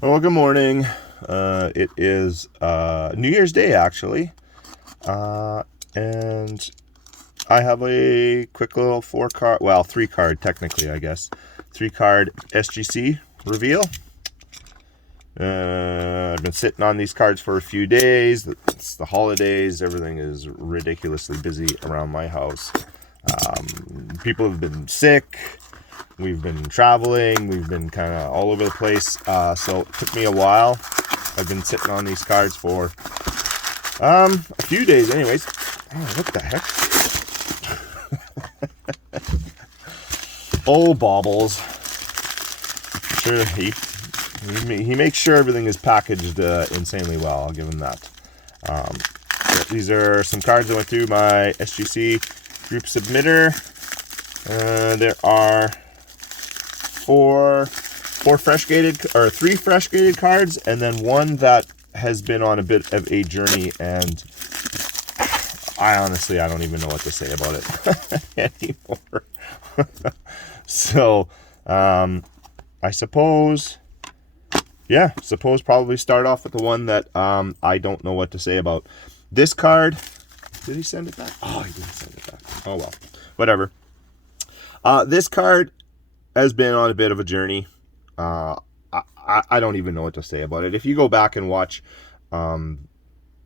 Well, good morning. It is New Year's Day, actually. And I have a quick little 3 card, technically, I guess. 3 card SGC reveal. I've been sitting on these cards for a few days. It's the holidays. Everything is ridiculously busy around my house. People have been sick. We've been traveling. We've been kind of all over the place. So it took me a while. I've been sitting on these cards for a few days anyways. Oh, what the heck? Oh, Baubles. Sure, he makes sure everything is packaged insanely well. I'll give him that. These are some cards that went through my SGC group submitter. There are 3 fresh gated cards, and then one that has been on a bit of a journey, and I don't even know what to say about it anymore. So I suppose probably start off with the one that I don't know what to say about. This card, did he send it back? Oh, he didn't send it back. Oh well, whatever. This card has been on a bit of a journey. I don't even know what to say about it. If you go back and watch the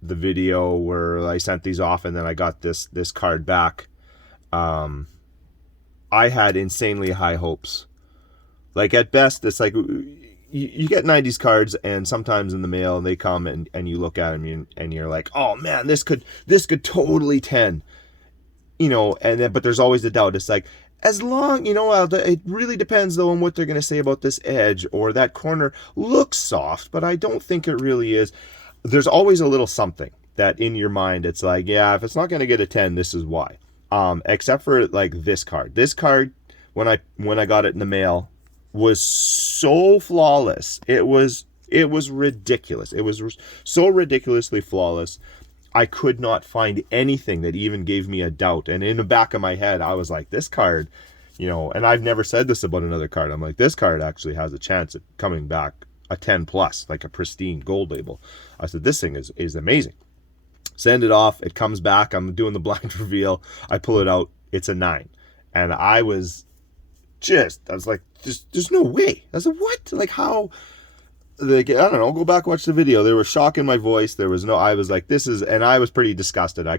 video where I sent these off and then I got this card back, I had insanely high hopes. Like, at best, it's like you get 90s cards, and sometimes in the mail they come and you look at them and you're like, oh man, this could totally 10, and then, but there's always the doubt. It's like, as long, it really depends though on what they're going to say about this edge, or that corner looks soft, but I don't think it really is. There's always a little something that in your mind, it's like, yeah, if it's not going to get a 10, this is why. Except for like this card. This card, when I got it in the mail, was so flawless. It was ridiculous. It was so ridiculously flawless. I could not find anything that even gave me a doubt. And in the back of my head, I was like, this card, and I've never said this about another card. I'm like, this card actually has a chance at coming back a 10 plus, like a pristine gold label. I said, this thing is amazing. Send it off. It comes back. I'm doing the blind reveal. I pull it out. It's a 9. And I was like, there's no way. I was like, what? Like, how? Like, I don't know, go back, watch the video. There was shock in my voice. I was like, and I was pretty disgusted. I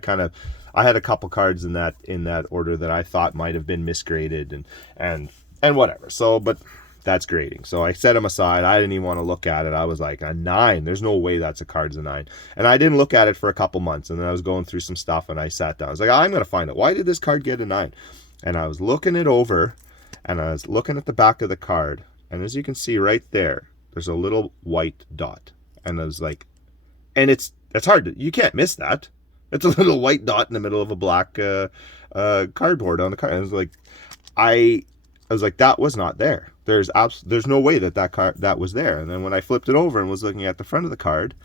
had a couple cards in that order that I thought might have been misgraded and whatever. So, but that's grading. So I set them aside. I didn't even want to look at it. I was like, a 9. There's no way that's a card's a 9. And I didn't look at it for a couple months. And then I was going through some stuff and I sat down. I was like, I'm going to find out. Why did this card get a 9? And I was looking it over and I was looking at the back of the card. And as you can see right there, there's a little white dot. And I was like, and it's hard you can't miss that. It's a little white dot in the middle of a black cardboard on the card. And I was like, that was not there. There's no way that was there. And then when I flipped it over and was looking at the front of the card,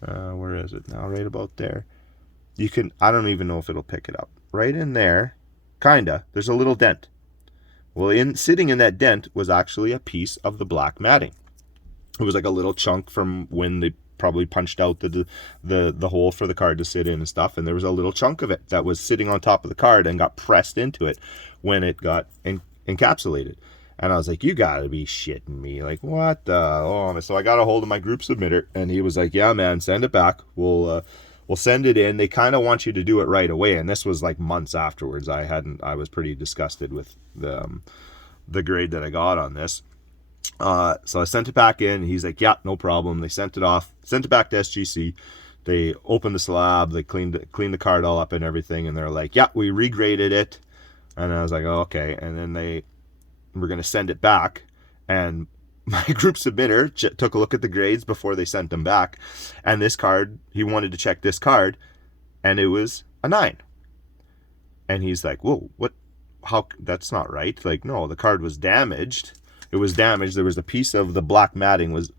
where is it now? Right about there. I don't even know if it'll pick it up. Right in there, kinda, there's a little dent. Well, sitting in that dent was actually a piece of the black matting. It was like a little chunk from when they probably punched out the hole for the card to sit in and stuff, and there was a little chunk of it that was sitting on top of the card and got pressed into it when it got encapsulated. And I was like, you gotta be shitting me. Like, what the? Oh, so I got a hold of my group submitter, and he was like, yeah, man, send it back. We'll send it in. They kind of want you to do it right away. And this was like months afterwards. I was pretty disgusted with the grade that I got on this. So I sent it back in. He's like, yeah, no problem. They sent it off, sent it back to SGC. They opened the slab, they cleaned the card all up and everything, and they're like, yeah, we regraded it. And I was like, oh, okay. And then they were going to send it back, and my group submitter took a look at the grades before they sent them back, and this card, he wanted to check this card, and it was a 9. And he's like, whoa, what? How? That's not right. Like, no, the card was damaged. It was damaged. There was a piece of the black matting was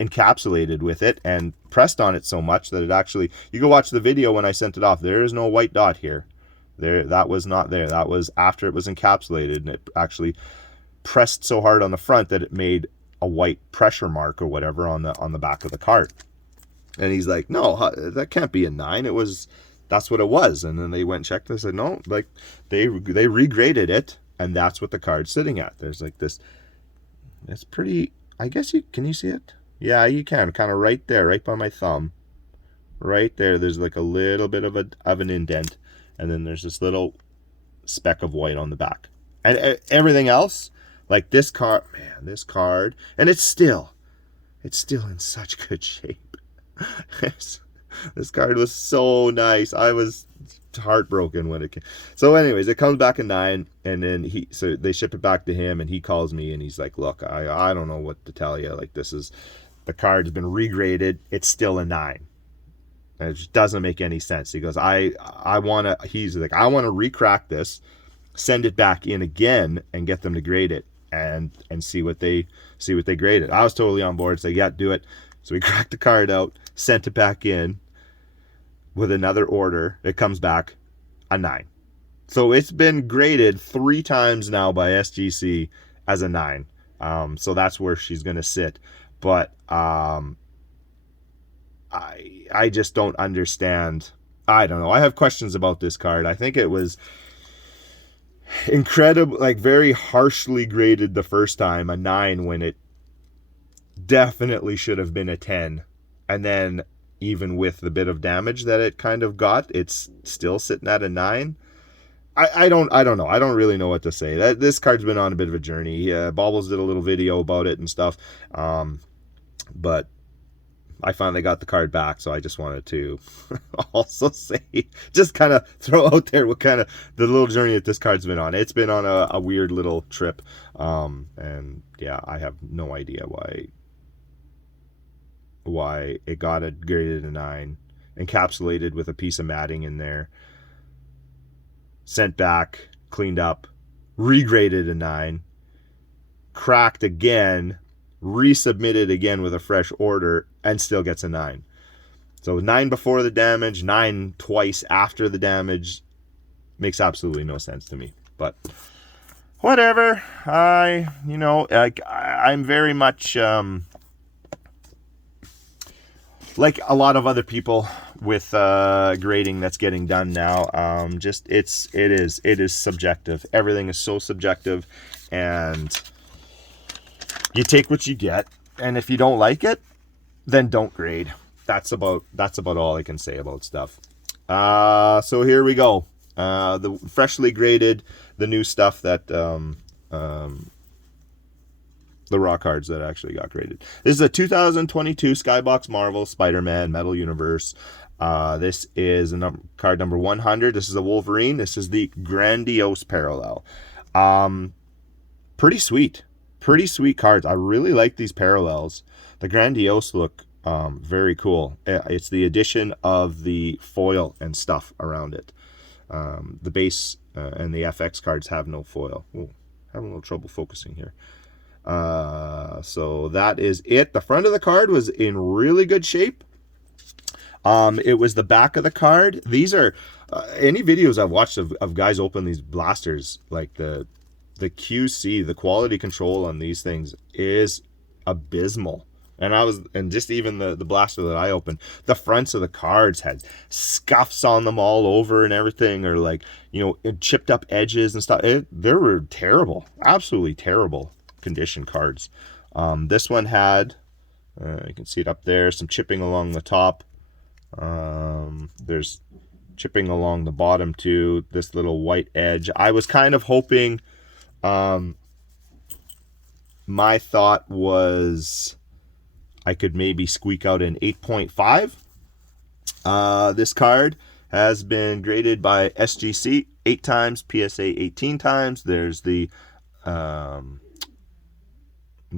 encapsulated with it and pressed on it so much that it actually, you go watch the video when I sent it off, there is no white dot here. That was not there. That was after it was encapsulated, and it actually pressed so hard on the front that it made a white pressure mark or whatever on the back of the card. And he's like, no, that can't be a 9. That's what it was. And then they went and checked. They said, no, like they regraded it, and that's what the card's sitting at. There's like this. It's pretty. I guess can you see it? Yeah, you can. Kind of right there, right by my thumb. Right there. There's like a little bit of an indent, and then there's this little speck of white on the back. And everything else, like this card, man, this card, and it's still in such good shape. This card was so nice. I was heartbroken when it came. So anyways, it comes back a 9, and then they ship it back to him, and he calls me and he's like, look, I don't know what to tell you. Like, the card's been regraded. It's still a 9. And it just doesn't make any sense. He goes, he's like, I want to recrack this, send it back in again, and get them to grade it and see what they grade it. I was totally on board. So yeah, do it. So we cracked the card out, sent it back in with another order. It comes back a 9. So it's been graded 3 times now by SGC as a 9. So that's where she's going to sit. But I just don't understand. I don't know. I have questions about this card. I think it was incredible, like very harshly graded the first time, a 9, when it definitely should have been a 10. And then even with the bit of damage that it kind of got, it's still sitting at a 9. I don't know. I don't really know what to say. This card's been on a bit of a journey. Baubles did a little video about it and stuff. But I finally got the card back, so I just wanted to also say, just kind of throw out there what kind of the little journey that this card's been on. It's been on a weird little trip. And yeah, I have no idea why it got graded a 9, encapsulated with a piece of matting in there, sent back, cleaned up, regraded a 9, cracked again, resubmitted again with a fresh order, and still gets a 9. So 9 before the damage, 9 twice after the damage. Makes absolutely no sense to me. But whatever. I'm very much like a lot of other people with grading that's getting done now. It is subjective. Everything is so subjective, and you take what you get, and if you don't like it, then don't grade. That's about all I can say about stuff. So here we go. The freshly graded, the new stuff that the raw cards that actually got graded. This is a 2022 Skybox Marvel Spider-Man Metal Universe. This is card number 100. This is a Wolverine. This is the Grandiose Parallel. Pretty sweet cards. I really like these parallels. The Grandiose look very cool. It's the addition of the foil and stuff around it. The base and the FX cards have no foil. Ooh, having a little trouble focusing here. So that is it. The front of the card was in really good shape. It was the back of the card. These are any videos I've watched of guys open these blasters, like the QC, the quality control on these things is abysmal. And just even the blaster that I opened, the fronts of the cards had scuffs on them all over and everything, or like, chipped up edges and stuff. They were terrible, absolutely terrible condition cards. This one had, you can see it up there, some chipping along the top. There's chipping along the bottom too, this little white edge. I was kind of hoping, my thought was I could maybe squeak out an 8.5. This card has been graded by SGC 8 times, PSA 18 times. There's the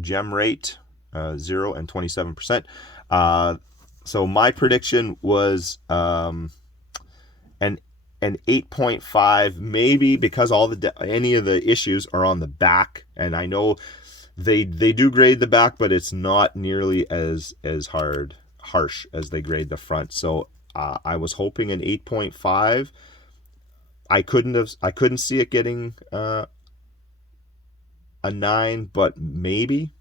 gem rate, 0 and 27%. So my prediction was an 8.5, maybe, because any of the issues are on the back, and I know they do grade the back, but it's not nearly as harsh as they grade the front. So I was hoping an 8.5. I couldn't see it getting a 9, but maybe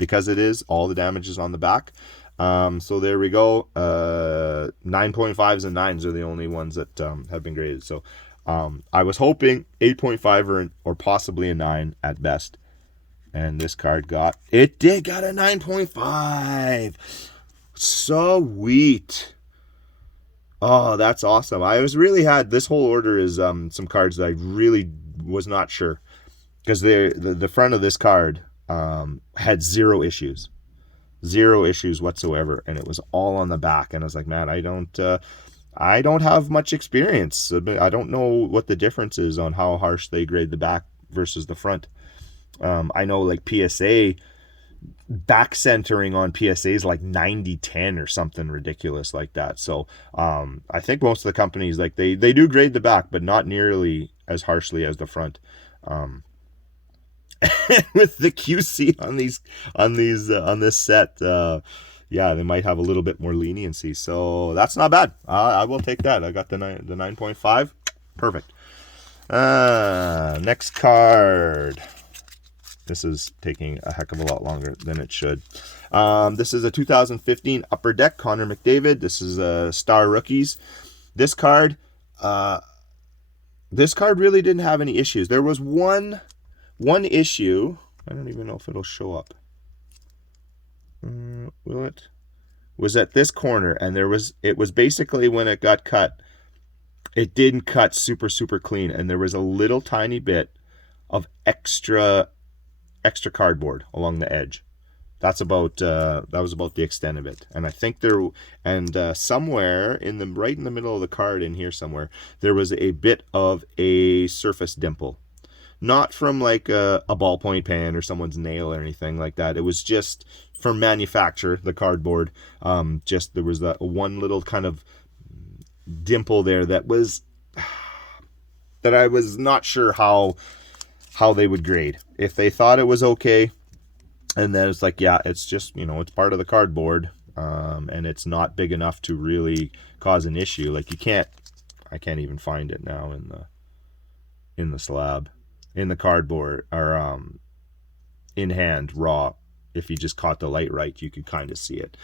because it is. All the damage is on the back. So there we go. 9.5s and 9s are the only ones that have been graded. So I was hoping 8.5 or possibly a 9 at best. And this card got a 9.5. Sweet. Oh, that's awesome. I was really had, this whole order is some cards that I really was not sure. Because the front of this card had 0 issues. 0 issues whatsoever, and it was all on the back. And I was like, man, I don't have much experience. I don't know what the difference is on how harsh they grade the back versus the front. I know like PSA back centering on PSA is like 90-10 or something ridiculous like that. So I think most of the companies, like they do grade the back, but not nearly as harshly as the front. With the QC on this set, yeah, they might have a little bit more leniency. So that's not bad. I will take that. I got the 9.5. Perfect. Next card. This is taking a heck of a lot longer than it should. This is a 2015 Upper Deck Connor McDavid. This is Star Rookies. This card really didn't have any issues. There was one issue. I don't even know if it'll show up. Will it? Was at this corner, and it was basically when it got cut, it didn't cut super clean, and there was a little tiny bit of extra cardboard along the edge. That was about the extent of it. And I think somewhere right in the middle of the card in here somewhere, there was a bit of a surface dimple. Not from like a ballpoint pen or someone's nail or anything like that. It was just from manufacture, the cardboard. Just there was that one little kind of dimple there that I was not sure how they would grade. If they thought it was okay, and then it's like, yeah, it's just, it's part of the cardboard, and it's not big enough to really cause an issue. Like I can't even find it now in the slab. In the cardboard, or in hand, raw. If you just caught the light right, you could kind of see it.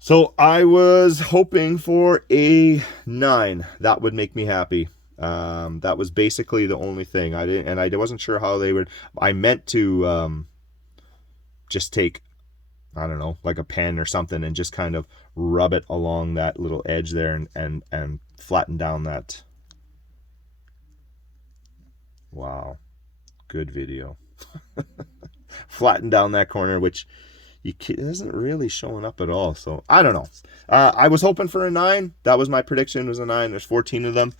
So I was hoping for a 9. That would make me happy. That was basically the only thing. I wasn't sure how they would. I meant to just take, I don't know, like a pen or something, and just kind of rub it along that little edge there, and flatten down that. Wow, good video. Flatten down that corner, which isn't really showing up at all. So I don't know. I was hoping for a 9. That was my prediction, was a 9. There's 14 of them,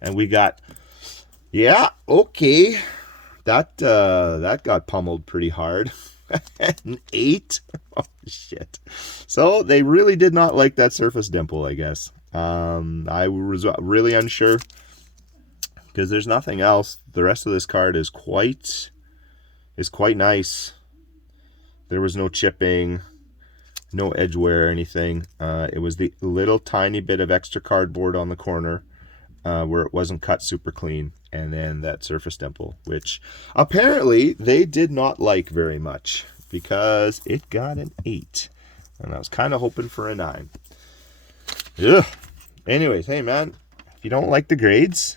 and we got, yeah, okay. That got pummeled pretty hard. An 8. Oh shit. So they really did not like that surface dimple, I guess. I was really unsure, because there's nothing else. The rest of this card is quite nice. There was no chipping, no edge wear or anything. It was the little tiny bit of extra cardboard on the corner where it wasn't cut super clean, and then that surface dimple, which apparently they did not like very much, because it got an 8, and I was kind of hoping for a 9. Yeah. Anyways, hey man, if you don't like the grades,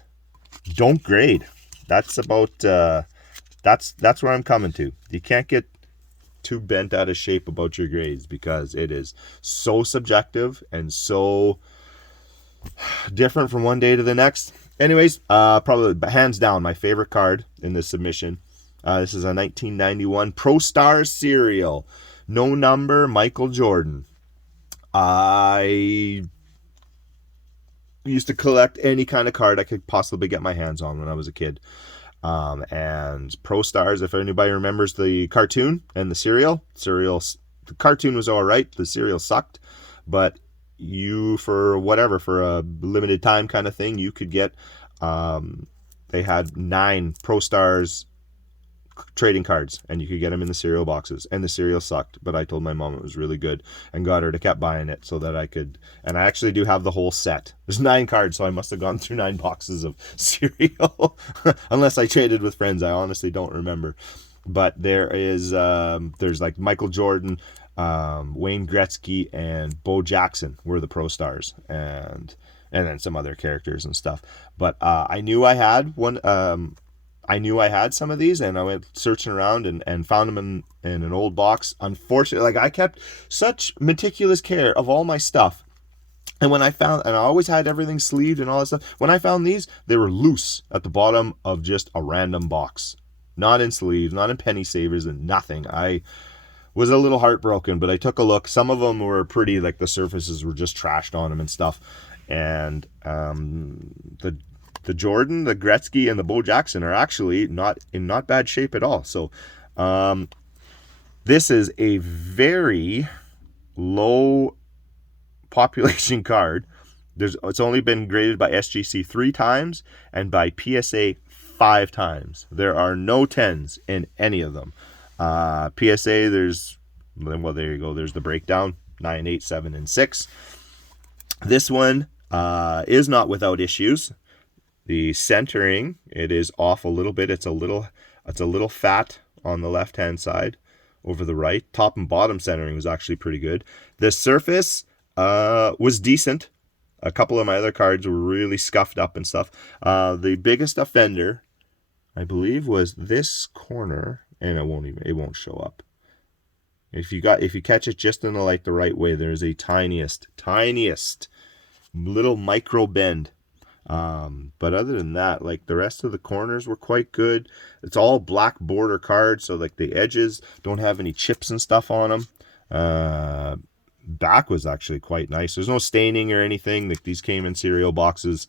don't grade. That's about that's where I'm coming to. You can't get too bent out of shape about your grades, because it is so subjective and so different from one day to the next. Anyways, probably hands down my favorite card in this submission. This is a 1991 Pro Stars Serial, no number, Michael Jordan. I used to collect any kind of card I could possibly get my hands on when I was a kid. And Pro Stars, if anybody remembers the cartoon and the cereal, the cartoon was all right, the cereal sucked, but for a limited time kind of thing, you could get, they had 9 Pro Stars trading cards, and you could get them in the cereal boxes, and the cereal sucked, but I told my mom it was really good and got her to keep buying it so that I could, and I actually do have the whole set. There's 9 cards, so I must have gone through 9 boxes of cereal unless I traded with friends. I honestly don't remember. But there's like Michael Jordan, Wayne Gretzky, and Bo Jackson were the Pro Stars, and then some other characters and stuff. But I knew I had one. I knew I had some of these, and I went searching around and found them in an old box. Unfortunately, like, I kept such meticulous care of all my stuff. And when I found, and I always had everything sleeved and all that stuff, when I found these, they were loose at the bottom of just a random box. Not in sleeves, not in penny savers, and nothing. I was a little heartbroken, but I took a look. Some of them were pretty, like the surfaces were just trashed on them and stuff. And the Jordan, the Gretzky, and the Bo Jackson are actually not bad shape at all. So this is a very low population card. It's only been graded by SGC 3 times and by PSA 5 times. There are no 10s in any of them. PSA, well, there you go. There's the breakdown: 9, 8, 7, and 6. This one is not without issues. The centering, it is off a little bit. It's a little fat on the left-hand side over the right. Top and bottom centering was actually pretty good. The surface was decent. A couple of my other cards were really scuffed up and stuff. The biggest offender, I believe, was this corner, and it won't show up. If you catch it just in the right way, there's a tiniest little micro bend. But other than that, like, the rest of the corners were quite good. It's all black border cards, so like the edges don't have any chips and stuff on them. Back was actually quite nice. There's no staining or anything. Like, these came in cereal boxes.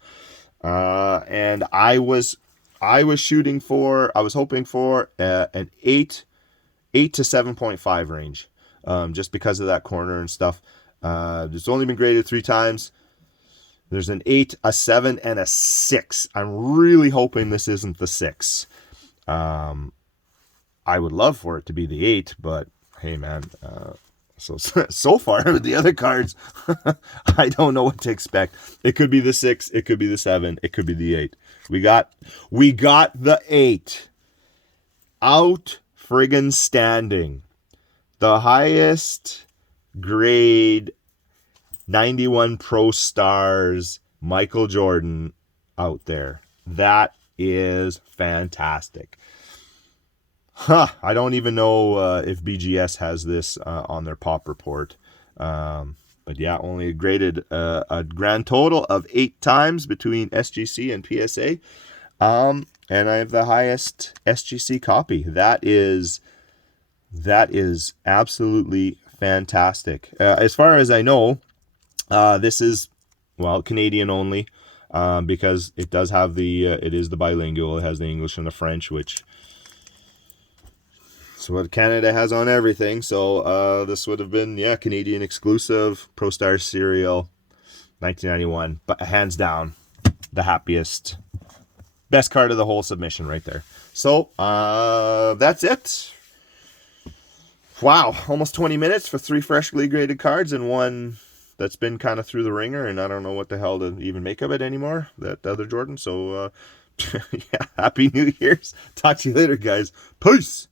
And I was hoping for an 8 to 7.5 range, just because of that corner and stuff. It's only been graded 3 times. There's an 8, a 7, and a 6. I'm really hoping this isn't the 6. I would love for it to be the 8, but hey, man. So far with the other cards, I don't know what to expect. It could be the 6, it could be the 7, it could be the 8. We got the 8. Out friggin' standing. The highest grade 91 Pro Stars Michael Jordan out there. That is fantastic. I don't even know if BGS has this on their pop report. But yeah, only graded a grand total of 8 times between SGC and PSA. And I have the highest SGC copy. That is absolutely fantastic. As far as I know, this is, well, Canadian only, because it does have it is the bilingual. It has the English and the French, which is what Canada has on everything. So this would have been, Canadian exclusive, Pro Stars Serial, 1991. But hands down, the happiest, best card of the whole submission right there. So that's it. Wow, almost 20 minutes for 3 freshly graded cards and one that's been kind of through the ringer, and I don't know what the hell to even make of it anymore, that other Jordan. So, yeah, Happy New Year's. Talk to you later, guys. Peace.